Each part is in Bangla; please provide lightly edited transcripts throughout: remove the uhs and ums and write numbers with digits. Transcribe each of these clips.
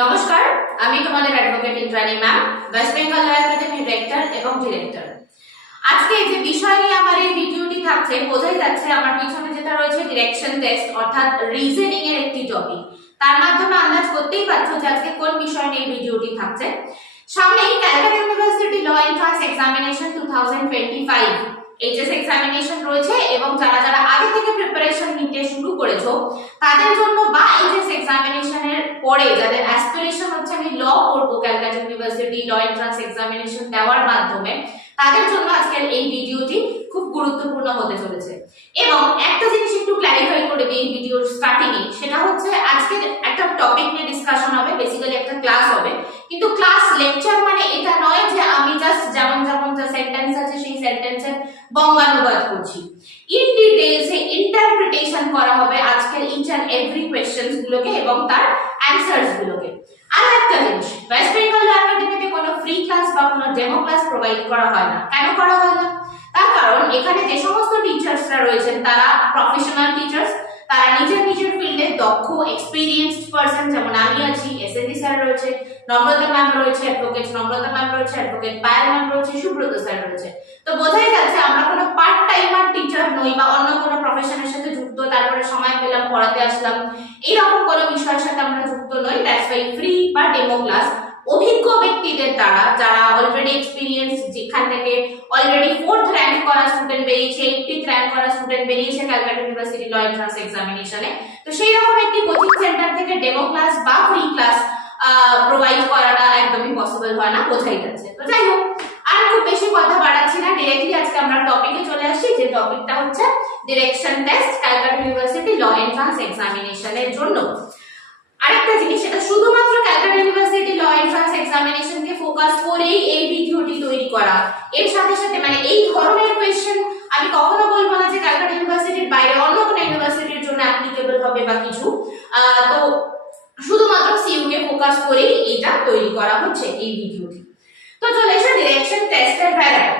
নমস্কার, আমি তোমাদের advocate Indrani ma'am, West Bengal law একাডেমির রেক্টর এবং ডিরেক্টর। আজকে যে বিষয় নিয়ে আমার এই ভিডিওটি থাকছে, বোঝাই যাচ্ছে আমার পিছনে যেটা রয়েছে ডিরেকশন টেস্ট অর্থাৎ রিজনিং এর একটি টপিক। তার মাধ্যমে আন্দাজ করতেই পারছো যে আজকে কোন বিষয় নিয়ে ভিডিওটি থাকছে। সামনেই Calcutta University law entrance examination 2025 HS examination রয়েছে এবং যারা যারা আগে থেকে প্রিপারেশন নিতে শুরু করেছো তাদের জন্য বা এইচএস এক্সামিনেশনের পরে যাদের অ্যাসপিরেশন হচ্ছে আমি ল করব Calcutta University law entrance examination দেওয়ার মাধ্যমে, তাদের জন্য আজকের এই ভিডিওটি খুব গুরুত্বপূর্ণ হতে চলেছে। এবং একটা জিনিস একটু ক্ল্যারিফাই করে দিই এই ভিডিওর স্টার্টিং এ, সেটা হচ্ছে আজকে একটা টপিক নিয়ে ডিসকাশন হবে, বেসিক্যালি একটা ক্লাস হবে। কিন্তু ক্লাস লেকচার মানে এটা নয় যে আমি জাস্ট যেমন যা সেন্টেন্স আছে সেই সেন্টেন্সের বঙ্গানুবাদ করছি। ইন ডিটেইলসে ইন্টারপ্রিটেশন করা হবে আজকের ইচ এন্ড এভরি কোশ্চেনস গুলোকে এবং তার অ্যানসারস গুলোকে। আর একটা জিনিস, ওয়েস্ট বেঙ্গল ল একাডেমিতে কোনো ফ্রি ক্লাস বা কোনো ডেমো ক্লাস প্রোভাইড করা হয় না। কেন করা হয় না? তার কারণ এখানে যে সমস্ত টিচার্সরা রয়েছেন তারা প্রফেশনাল টিচার্স, তারা নিজের ফিল্ডে দক্ষ এক্সপেরিয়েন্সড পারসন, যেমন আমি আছি, এসএসডি স্যার রয়েছে, নম্রতা ম্যাম রয়েছে, অ্যাডভোকেট নম্রতা ম্যাম রয়েছে, অ্যাডভোকেট পায়েল ম্যাম রয়েছে, সুব্রত স্যার রয়েছে। তো বোঝাই যাচ্ছে আমরা কোনো পার্ট টাইমার টিচার নই বা অন্য কোনো প্রফেশনের সাথে যুক্ত, তারপরে সময় পেলাম পড়াতে আসলাম, এইরকম কোনো বিষয়ের সাথে আমরা যুক্ত নই। দ্যাটস ওয়াই ফ্রি বা ডেমো ক্লাস অভিজ্ঞ ব্যক্তিদের দ্বারা, যারা অলরেডি এক্সপেরিয়েন্স, যেখান থেকে অলরেডি 4th র‍্যাঙ্ক করা স্টুডেন্ট বেরিয়েছে, 80th র‍্যাঙ্ক করা স্টুডেন্ট বেরিয়েছে ক্যালকাটা ইউনিভার্সিটি ল এন্ট্রান্স এক্সামিনেশনে। তো সেই রকম একটি কোচিং সেন্টার থেকে ডেমো ক্লাস বা ফ্রি ক্লাস প্রোভাইড করাটা একদমই পসিবল হয় না, বোঝাই যাচ্ছে। তো যাই হোক, আর খুব বেশি কথা বাড়াচ্ছি না, ডিরেক্টলি আজকে আমরা টপিকে চলে আসি, যে টপিকটা হচ্ছে direction test Calcutta University law entrance এক্সামিনেশনের জন্য। আরেকটা জিনিস, এটা শুধুমাত্র ক্যালকাটা ইউনিভার্সিটি ল এন্ট্রান্স এক্সামিনেশনকে ফোকাস করেই এই ভিডিওটি তৈরি করা। এর সাথে সাথে মানে এই ধরনের কোশ্চেন আমি কখনো বলবো না যে ক্যালকাটা ইউনিভার্সিটির বাইরে অন্য কোনো ইউনিভার্সিটির জন্য অ্যাপ্লিকেবল হবে বা কিছু। তো শুধুমাত্র সিইউ কে ফোকাস করেই এটা তৈরি করা হচ্ছে এই ভিডিওটি। তো চলে এসো ডিরেকশন টেস্টের বেলায়।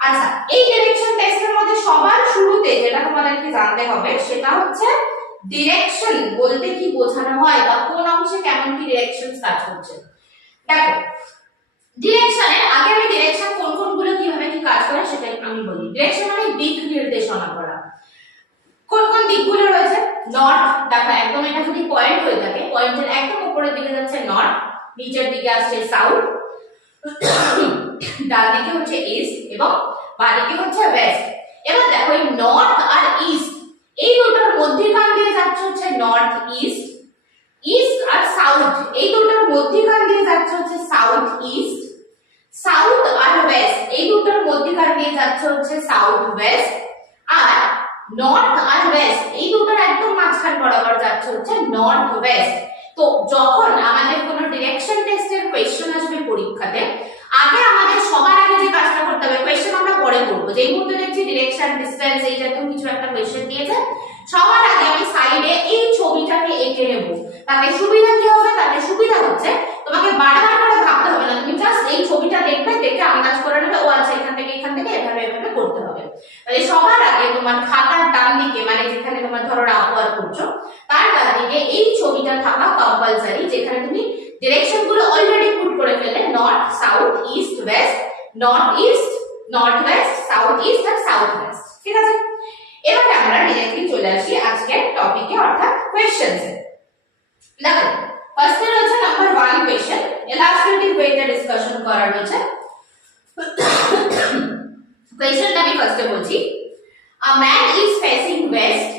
আচ্ছা, এই ডিরেকশন টেস্টের মধ্যে সবার শুরুতে যেটা তোমাদেরকে জানতে হবে সেটা হচ্ছে ডিরেকশন বলতে কি বোঝানো হয় বা কোন অংশে কেমন কি ডিরেকশন কাজ করছে। দেখো, ডিরেকশনের আগে আমি ডিরেকশন কোন কোনগুলো কিভাবে কি কাজ করে সেটা আমি বলি। ডিরেকশন মানে দিক নির্দেশনা করা। কোন কোন দিকগুলো রয়েছে? নর্থ, দেখো একদম এটা যদি পয়েন্ট হয়ে থাকে, পয়েন্টের একদম উপরের দিকে যাচ্ছে নর্থ, নিচের দিকে আসছে সাউথ, ডান দিকে হচ্ছে ইস্ট এবং বাঁ দিকে হচ্ছে ওয়েস্ট। এবার দেখো এই নর্থ আর ইস্ট এই দুটোর মধ্যখান দিয়ে যাচ্ছে হচ্ছে নর্থ ইস্ট, ইস্ট আর সাউথ এই দুটোর মধ্যখান দিয়ে যাচ্ছে হচ্ছে সাউথ ইস্ট, সাউথ আর ওয়েস্ট এই দুটোর মধ্যখান দিয়ে যাচ্ছে হচ্ছে সাউথ ওয়েস্ট, আর নর্থ আর ওয়েস্ট এই দুটোর একদম মাঝখান বরাবর যাচ্ছে হচ্ছে নর্থ ওয়েস্ট। তো যখন আমাদের কোনো ডিরেকশন টেস্টের কোশ্চেন আসবে পরীক্ষাতে, আগে আমাদের সবার আগে যে কাজটা করতে হবে, কোশ্চেন আমরা পরে করব, যেই মুহূর্তে দেখছি ডিরেকশন ডিসটেন্স এই জাতীয় কিছু একটা কোশ্চেন দিয়েছে, সবার আগে আমি সাইডে এই ছবিটাকে এঁকে নেব। তাতে সুবিধা কি হবে? তাতে সুবিধা হচ্ছে তোমাকে বারবার করে ভাবতে হবে না, তুমি জাস্ট এই ছবিটা দেখবে, দেখে আন্দাজ করে নেবে ও আচ্ছা এখান থেকে এভাবে এভাবে করতে হবে। তাহলে সবার আগে তোমার খাতার ডান দিকে, মানে যেখানে তোমার ধরো রাফওয়ার করছো তার ডান দিকে এই ছবিটা থাকা কম্পালসারি, যেখানে তুমি ডিরেকশন গুলো অলরেডি পুট করে ফেললে, north south east west, north east north west, south east আর সাউথ ওয়েস্ট। ঠিক আছে, এবার আমরা ডিরেক্টলি চলে আসি আজকের টপিকে অর্থাৎ কোশ্চেনস এ। দেখো, ফার্স্টে রয়েছে নাম্বার 1 কোশ্চেন, ইলাস্ট্রেটিভ ওয়েতে ডিসকাশন করা রয়েছে। কোশ্চেনটা আমি ফার্স্টে বলছি, a man is facing west,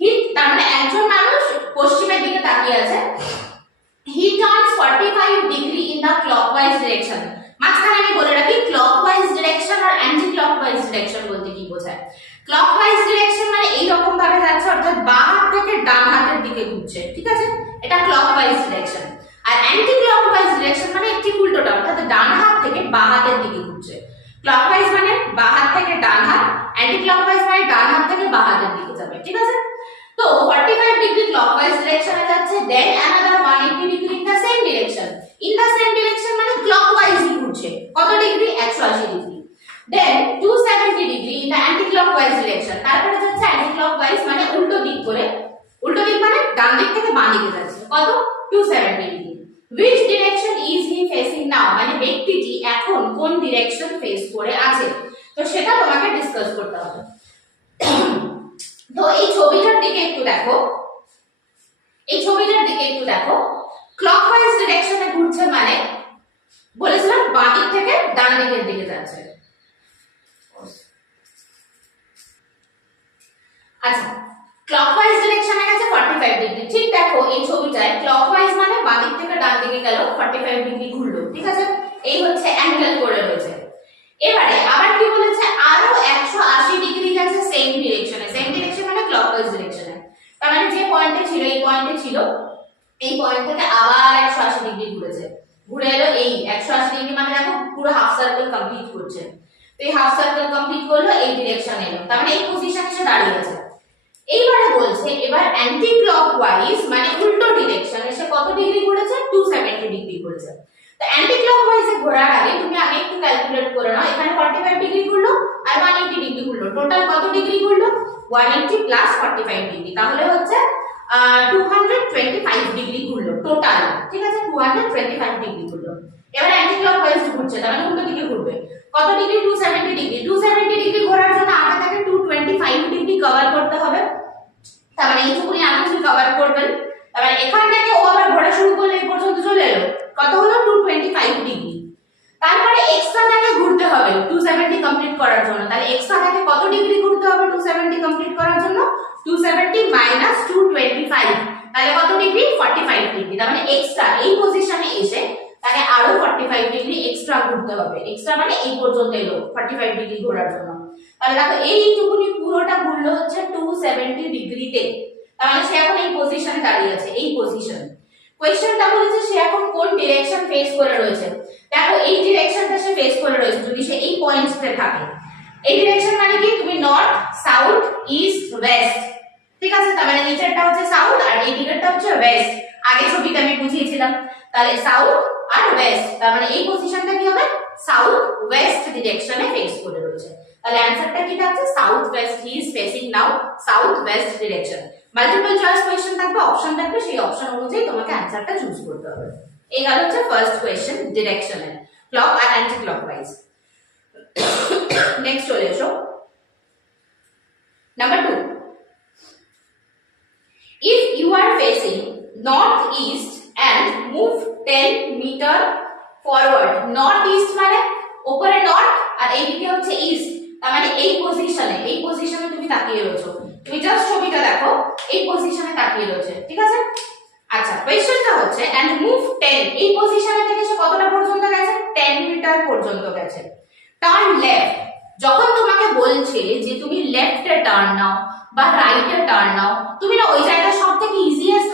he, তার মানে একজন মানুষ পশ্চিমের দিকে তাকিয়ে আছে, he turns 45 degree in the clockwise direction. মাঝখানে আমি বলে রাখি ক্লকওয়াইজ ডিরেকশন আর অ্যান্টি ক্লকওয়াইজ ডিরেকশন বলতে কি বোঝায়। ক্লকওয়াইজ ডিরেকশন মানে এই রকম ভাবে যাচ্ছে, অর্থাৎ বাঁ হাত থেকে ডান হাতের দিকে ঘুরছে, ঠিক আছে, এটা ক্লকওয়াইজ ডিরেকশন। আর অ্যান্টি ক্লকওয়াইজ ডিরেকশন মানে ঠিক উল্টোটা, অর্থাৎ ডান হাত থেকে বাঁ হাতের দিকে ঘুরছে। ক্লকওয়াইজ মানে বাঁ হাত থেকে ডান হাত, অ্যান্টি ক্লকওয়াইজ মানে ডান হাত থেকে বাঁ হাতের দিকে যাবে, ঠিক আছে। তো 45 ডিগ্রি ক্লকওয়াইজ ডিরেকশনে যাচ্ছে, then another 180 degree in the same direction. In the same direction মানে ক্লকওয়াইজই ঘুরছে, কত ডিগ্রি? 180 degree. Then 270 degree in the anti clockwise direction, তারপরে যাচ্ছে অ্যান্টি ক্লকওয়াইজ মানে উল্টো দিক করে, উল্টো দিক মানে ডান দিক থেকে বাঁ দিকে যাচ্ছে, কত? 270 degree. which direction is he facing now, মানে ব্যক্তিটি এখন কোন ডিরেকশন ফেস করে আছে, তো সেটা তোমাকে ডিসকাস করতে হবে। তো এই ছবিটার দিকে একটু দেখো, এই ছবিটার দিকে একটু দেখো, ক্লকওয়াইজ ডিরেকশনে ঘুরছে মানে বলেছিলাম বাঁ দিক থেকে ডান দিকের দিকে যাচ্ছে। আচ্ছা, ক্লকওয়াইজ ডিরেকশনে গেছে 45 ডিগ্রি। ঠিক দেখো এই ছবিটায় ক্লকওয়াইজ মানে বাঁ দিক থেকে ডান দিকে গেল, 45 ডিগ্রি ঘুরলো, ঠিক আছে, এই হচ্ছে অ্যাঙ্গেল করে রয়েছে। এবারে আবার কি বলেছে, আরো 180 ডিগ্রি গেছে সেম ডিরেকশনে, সেম ডিরেকশন মানে ক্লকওয়াইজ ডিরেকশনে, তার মানে যে পয়েন্টে ছিল এই পয়েন্টে ছিল, এই পয়েন্ট থেকে আবার 180 ডিগ্রি ঘুরেছে, ঘুরে এলো এই 180 ডিগ্রি, মানে দেখো পুরো হাফ সার্কেল কমপ্লিট করছে। তো এই হাফ সার্কেল কমপ্লিট করলো, এই ডিরেকশনে এলো, তার মানে এই পজিশনে এসে দাঁড়িয়ে আছে। এইবারে বলছে এবার অ্যান্টি ক্লকওয়াইজ মানে উল্টো ডিরেকশনে সে কত ডিগ্রি ঘুরেছে, 270 ডিগ্রি ঘুরেছে। তো অ্যান্টি ক্লকওয়াইজে ঘোরার আগে তুমি আগে একটু ক্যালকুলেট করে নাও, এখানে 45 ডিগ্রি ঘুরলো আর 180 ডিগ্রি ঘুরলো, টোটাল কত ডিগ্রি ঘুরলো, 180 প্লাস 45 ডিগ্রি, তাহলে হচ্ছে 225 ডিগ্রি ঘুরলো টোটাল, ঠিক আছে, 225 ডিগ্রি ঘুরলো। এবার অ্যান্টি ক্লকওয়াইজ ঘুরছে, তার মানে উল্টো দিকে ঘুরবে, কত ডিগ্রি, 270 ডিগ্রি। 270 ডিগ্রি ঘোরার জন্য আগে তাকে 225 ডিগ্রি কভার করতে হবে, তার মানে এইটুকুনি আগে তুমি কভার করবেন। তারপরে এখান থেকে ও আবার ঘোরা শুরু করলে এই পর্যন্ত চলে এলো, কত হলো, 225 ডিগ্রি। তারপরে এক্সট্রা তাকে ঘুরতে হবে 270 কমপ্লিট করার জন্য, তাহলে এক্সট্রা তাকে কত ডিগ্রি ঘুরতে হবে 270 কমপ্লিট করার জন্য, 270 মাইনাস 225, তাহলে কত ডিগ্রি, 45 ডিগ্রি। তার মানে এক্সট্রা এই পজিশনে এসে তাকে আরো 45 ডিগ্রি এক্সট্রা ঘুরতে হবে, এক্সট্রা মানে এই পর্যন্ত এলো 45 ডিগ্রি ঘোরার জন্য। তাহলে দেখো এইটুকুনি পুরোটা ঘুরলো হচ্ছে 270 ডিগ্রিতে, তার মানে সে এখন এই পজিশনে দাঁড়িয়ে আছে, এই পজিশন। কোশ্চেনটা বলেছে সে এখন কোন ডিরেকশন ফেস করে রয়েছে, দেখো এই ডিরেকশনটা সে ফেস করে রয়েছে, যদি সে এই পয়েন্টসে থাকে, এই ডিরেকশন মানে কি, তুমি নর্থ, সাউথ, ইস্ট, ওয়েস্ট, ঠিক আছে, তার মানে নিচেরটা হচ্ছে সাউথ আর এই দিকেরটা হচ্ছে ওয়েস্ট, আগে ছবিতে আমি বুঝিয়েছিলাম। তাহলে সাউথ আর ওয়েস্ট, তার মানে এই পজিশনটা কি হবে, সাউথ ওয়েস্ট ডিরেকশনে ফেস করে রয়েছে। তাহলে অ্যানসারটা কি থাকছে, south West, he is facing now south West direction. Multiple choice question থাকবে, অপশন থাকবে, সেই অপশন অনুযায়ী তোমাকে অ্যানসারটা চুজ করতে হবে। এই গেল হচ্ছে ফার্স্ট কোশ্চেন ডিরেকশনের, ক্লক আর অ্যান্টি ক্লকওয়াইজ। নেক্সট চলে এসো number 2। If you are facing northeast and move 10 meter forward, northeast মানে উপরে নর্থ আর এইদিকে হচ্ছে ইস্ট, তার মানে এই পজিশনে তুমি তাকিয়ে রয়েছো, তুমি জাস্ট ছবিটা দেখো, এই পজিশনে তাকিয়ে রয়েছে, ঠিক আছে। আচ্ছা, কোশ্চেনটা হচ্ছে and move 10, এই পজিশনে থেকে সে কতটা পর্যন্ত গেছে, 10 মিটার পর্যন্ত গেছে। টার্ন লেফট, যখন তোমাকে বলছে যে তুমি লেফটে টার্ন নাও বা রাইটে টার্ন নাও, তুমি না ওই জায়গায় সবথেকে ইজিয়েস্ট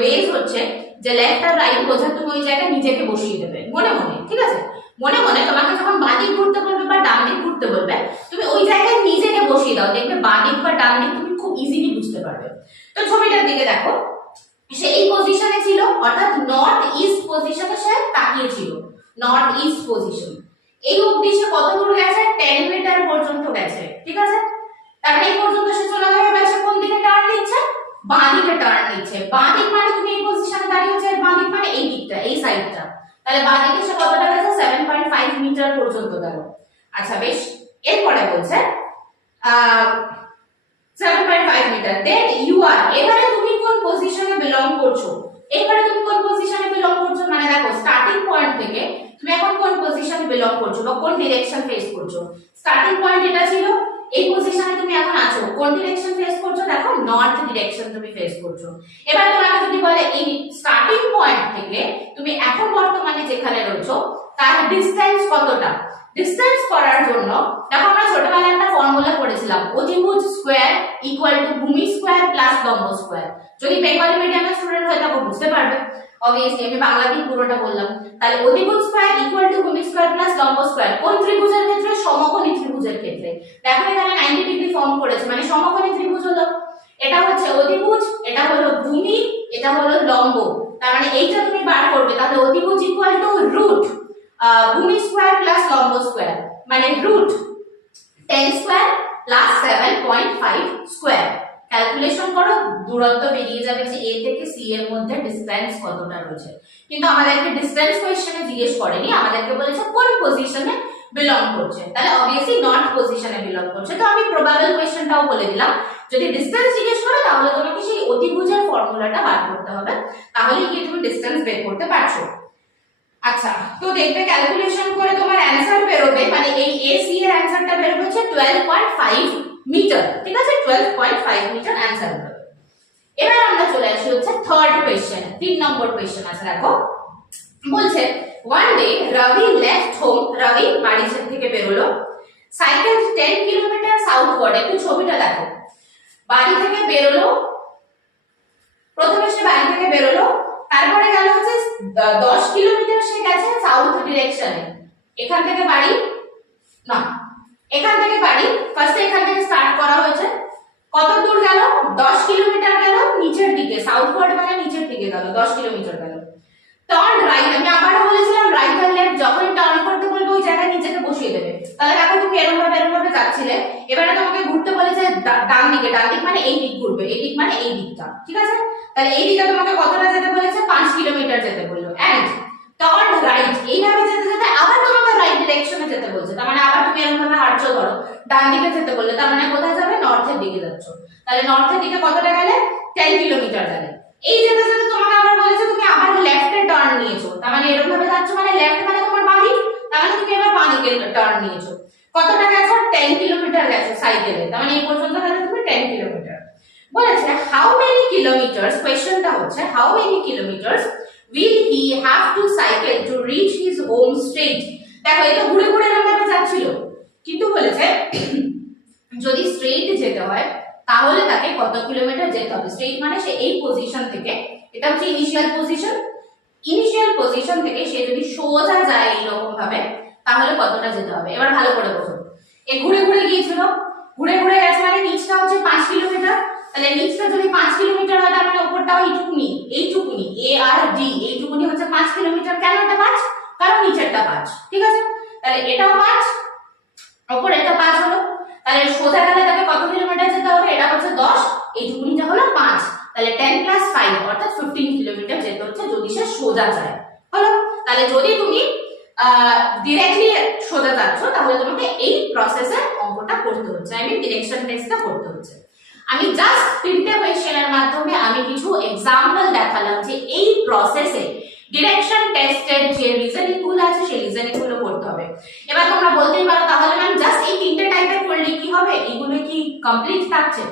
ওয়েজ হচ্ছে যে লেফট আর রাইট বোঝা, তুমি ওই জায়গায় নিজেকে বসিয়ে দেবে মনে মনে, ঠিক আছে, মনে মনে তোমাকে যখন বাঁ দিক ঘুরতে বলবে বা ডান দিক ঘুরতে বলবে, তুমি ওই জায়গায় নিজেকে বসিয়ে দাও, দেখবে বাঁ দিক বা ডান দিক তুমি খুব ইজিলি বুঝতে পারবে। তো ছবিটার দিকে দেখো, সে এই পজিশনে ছিল, অর্থাৎ নর্থ ইস্ট পজিশনে সে তাকিয়ে ছিল, নর্থ ইস্ট পজিশন, এই অবধি সে কত দূর গেছে, 10 মিটার পর্যন্ত গেছে, ঠিক আছে। তারপরে এই পর্যন্ত সে চলে গেছে, সে কোন দিকে টার্ন নিচ্ছে, বাঁ দিকে টার্ন নিচ্ছে। বাঁ দিক মানে তুমি এই পজিশনে দাঁড়িয়ে আছো, বাঁ দিক মানে এই দিকটা, এই সাইডটা, তাহলে বাঁ দিকে সে কতটা গেছে, 7.5 মিটার পর্যন্ত গেল। আচ্ছা বেশ, এরপরে বলছে 7.5 মিটার, দেন ইউ আর, এবারে তুমি কোন পজিশনে বিলং করছো, মানে দেখো স্টার্টিং পয়েন্ট থেকে তুমি এখন কোন পজিশনে বিলং করছো বা কোন ডিরেকশন ফেস করছো। স্টার্টিং পয়েন্ট এটা ছিল, এই পজিশনে তুমি এখন আছো, কোন ডিরেকশন ফেস করছো, দেখো নর্থ ডিরেকশন তুমি ফেস করছো। এবার তোমাকে যদি বলে এই স্টার্টিং পয়েন্ট থেকে তুমি এখন বর্তমানে যেখানে রয়েছো তার ডিসটেন্স কতটা, ডিসটেন্স করার জন্য দেখো আমরা ছোটবেলায় একটা ফর্মুলা পড়েছিলাম, অতিভুজ স্কয়ার ইকুয়াল টু ভূমি স্কয়ার প্লাস লম্ব স্কয়ার। যদি বেঙ্গলি মিডিয়ামের স্টুডেন্ট হয় তখন বুঝতে পারবে, অবভিয়াসলি আমি বাংলাতেই পুরোটা বললাম। তাহলে অতিভুজ স্কয়ার ইকুয়াল টু ভূমি স্কয়ার প্লাস লম্ব স্কয়ার, কোন ত্রিভুজের ক্ষেত্রে, সমকোণী ত্রিভুজের ক্ষেত্রে। দেখো এখানে 90 ডিগ্রি ফর্ম করেছে, মানে সমকোণী ত্রিভুজ হলো, এটা হচ্ছে অতিভুজ, এটা হলো ভূমি, এটা হলো লম্ব, তার মানে এইটা তুমি বার করবে। তাহলে অতিভুজ ইকুয়াল টু রুট ভূমি স্কয়ার প্লাস লম্ব স্কয়ার, মানে root 10 square plus 7.5 square. Calculation করো, দূরত্ব বেরিয়ে যাবে যে এ থেকে সি এর মধ্যে ডিসটেন্স কতটা রয়েছে। কিন্তু আমাদেরকে ডিসটেন্স কোশ্চেনে জিজ্ঞেস করেনি, আমাদেরকে বলেছে কোন পজিশনে বিলং করছে, তাহলে অবভিয়াসলি নট পজিশনে বিলং করছে। তো আমি প্রবাবল কোশ্চেনটাও বলে দিলাম, যদি ডিসটেন্স জিজ্ঞেস করে তাহলে তোমাকে সেই অতিভুজের ফর্মুলাটা বার করতে হবে, তাহলেই কি তুমি ডিসটেন্স বের করতে পারছো। আচ্ছা, তো দেখবে ক্যালকুলেশন করে তোমার অ্যানসার বেরোবে, মানে এই এসি এর অ্যানসারটা বেরোবে হচ্ছে 12.5 মিটার। ঠিক আছে, 12.5 মিটার অ্যানসার বেরোবে। এবার আমরা চলে আসি হচ্ছে থার্ড কোশ্চেন, 3 নম্বর কোশ্চেন আছে। দেখো বলছে ওয়ান ডে রবি লেফট হোম, রবি বাড়ি থেকে বেরোলো, সাইকেল 10 কিলোমিটার সাউথওয়ার্ড। একটু ছবিটা দেখো, বাড়ি থেকে বেরোলো, প্রথমে সে বাড়ি থেকে বেরোলো, তারপরে গেল হচ্ছে 10 কিলোমিটার সে গেছে সাউথ ডিরেকশনে। এখান থেকে বাড়ি না, এখান থেকে বাড়ি ফার্স্টে এখান থেকে স্টার্ট করা হয়েছে, কত দূর গেল? 10 কিলোমিটার গেল নিচের দিকে, সাউথওয়ার্ড মানে নিচের দিকে গেল, 10 কিলোমিটার গেল। টার্ন রাইট, আমি আবারও বলেছিলাম রাইট আর লেফট যখন টার্ন করতে বলবে ওই জায়গায় নিজেকে বসিয়ে দেবে। তাহলে দেখো তুমি এরকম ভাবে যাচ্ছিলে, এবারে তোমাকে ঘুরতে বলেছে ডান দিকে, ডান দিক মানে এই দিক ঘুরবে, এই দিক মানে এই দিকটা। ঠিক আছে, তাহলে এই দিকে তোমাকে কতটা যেতে বলেছে? 5 কিলোমিটার যেতে বললো। এন্ড টার্ন রাইট, এইভাবে যেতে যেতে আবার তোমাকে রাইট ডিরেকশনে যেতে বলছে, তার মানে আবার তুমি এরকম ভাবে হাঁটছো, ধরো ডান দিকে যেতে বললে, তার মানে কোথায় যাবে? নর্থের দিকে যাচ্ছ। তাহলে নর্থের দিকে কতটা গেলে? 10 কিলোমিটার গেলে। এই যেতে যেতে তোমাকে আবার বলেছে তুমি আবার লেফটে টার্ন নিয়েছো, তার মানে এরকম ভাবে যাচ্ছ, মানে লেফট মানে তোমার বাঁ দিক, তার মানে তুমি এবার বাঁ দিকে টার্ন নিয়েছো। কতটা গেছো? 10 কিলোমিটার গেছো সাইকেলে, তার মানে এই পর্যন্ত গেলে তুমি 10 কিলোমিটার। বলেছে হাউ মেনি কিলোমিটারস, কোশ্চেনটা হচ্ছে how many kilometres will he have to cycle to reach his home straight। দেখো এটা ঘুরে ঘুরে এরকম ভাবে যাচ্ছিল, কিন্তু বলেছে যদি স্ট্রেইট যেতে হয় তাহলে তাকে কত কিলোমিটার যেতে হবে। স্ট্রেইট মানে সে এই পজিশন থেকে, এটা হচ্ছে ইনিশিয়াল পজিশন থেকে সে যদি সোজা যায় এইরকম ভাবে তাহলে কতটা যেতে হবে। এবার ভালো করে বোঝো, এ ঘুরে ঘুরে গিয়েছিল, ঘুরে ঘুরে গেছে মানে নিচটা হচ্ছে 5 কিলোমিটার, তাহলে নিচটা যদি 5 কিলোমিটার হয় তার মানে উপরটাও এইটুকুনি এ আর ডি, এইটুকুনি হচ্ছে 5 কিলোমিটার। কেন এটা 5? কারণ নিচেরটা 5। ঠিক আছে, তাহলে এটাও 5, উপরে এটা 5 হলো, তাহলে সোজা গেলে তাকে কত কিলোমিটার যেতে হবে? এটা হচ্ছে 10, এইটুকুনিটা হলো 5, তাহলে 10 + 5 অর্থাৎ 15 কিলোমিটার যেতে হচ্ছে যদি সে সোজা যায়। হলো, তাহলে যদি তুমি ডিরেক্টলি সোজা যাচ্ছ তাহলে তোমাকে এই প্রসেসে অঙ্কটা করতে হচ্ছে, আই মিন ডিরেকশন টেস্টটা করতে হচ্ছে। আমি জাস্ট 3টে কোশ্চেনের মাধ্যমে আমি কিছু एग्जांपल দেখালাম যে এই প্রসেসে ডিরেকশন টেস্টের যে রিজনিং গুলো আছে সেই রিজনিং গুলো করতে হবে। এবার তোমরা বলতেই পারো তাহলে ম্যাম জাস্ট এই 3টে টাইপের করলে কি হবে, এগুলো কি কমপ্লিট থাকছে?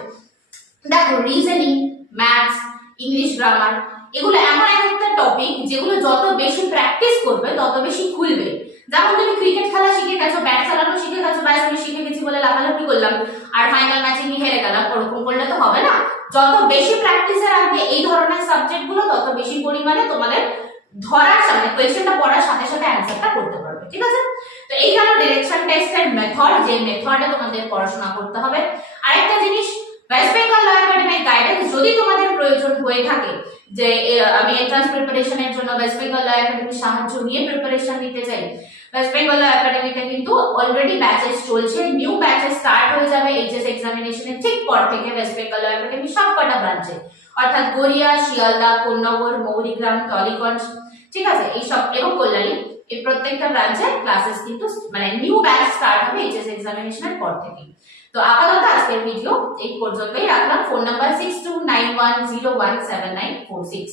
দেখো রিজনিং, ম্যাথস, ইংলিশ গ্রামার এগুলো এমন একটা টপিক যেগুলো যত বেশি প্র্যাকটিস করবে তত বেশি খুলবে। যেমন তুমি ক্রিকেট খেলা শিখে গেছো, ব্যাট চালানো শিখে গেছো, ব্যাস আমি শিখে গেছি বলে লাফালাফি করলাম আর ফাইনাল ম্যাচে গিয়ে হেরে গেলাম, ওরকম করলে তো হবে না। যত বেশি প্র্যাকটিসে রাখবে এই ধরনের সাবজেক্ট গুলো তত বেশি পরিমাণে তোমাদের ধরার সামনে কোয়েশ্চেনটা পড়ার সাথে সাথে অ্যানসারটা করতে পারবে। ঠিক আছে, তো এই গেল ডিরেকশন টেস্টের মেথড, যে মেথডে তোমাদের পড়াশোনা করতে হবে। আরেকটা জিনিস, ওয়েস্ট বেঙ্গল ল একাডেমির গাইডেন্স যদি তোমাদের প্রয়োজন হয়ে থাকে যে আমি এন্ট্রান্স প্রিপারেশনের জন্য ওয়েস্ট বেঙ্গল ল একাডেমির সাহায্য নিয়ে প্রিপারেশন নিতে চাই, ওয়েস্ট বেঙ্গল ল একাডেমিতে কিন্তু অলরেডি ব্যাচেস চলছে, নিউ ব্যাচেস স্টার্ট হয়ে যাবে এইচএস এক্সামিনেশনের ঠিক পর থেকে ওয়েস্ট বেঙ্গল ল একাডেমি সবকটা ব্রাঞ্চে, অর্থাৎ গড়িয়া, শিয়ালদা, কোন্নগর, মৌরিগ্রাম, টলিগঞ্জ, ঠিক আছে, এই সব এবং কল্যাণী, এই প্রত্যেকটা ব্রাঞ্চে ক্লাসেস কিন্তু মানে নিউ ব্যাচ স্টার্ট হবে এইচএস এক্সামিনেশনের পর থেকে। তো আপাতত আজকের ভিডিও এই পর্যন্তই রাখলাম। Phone number 6291017946।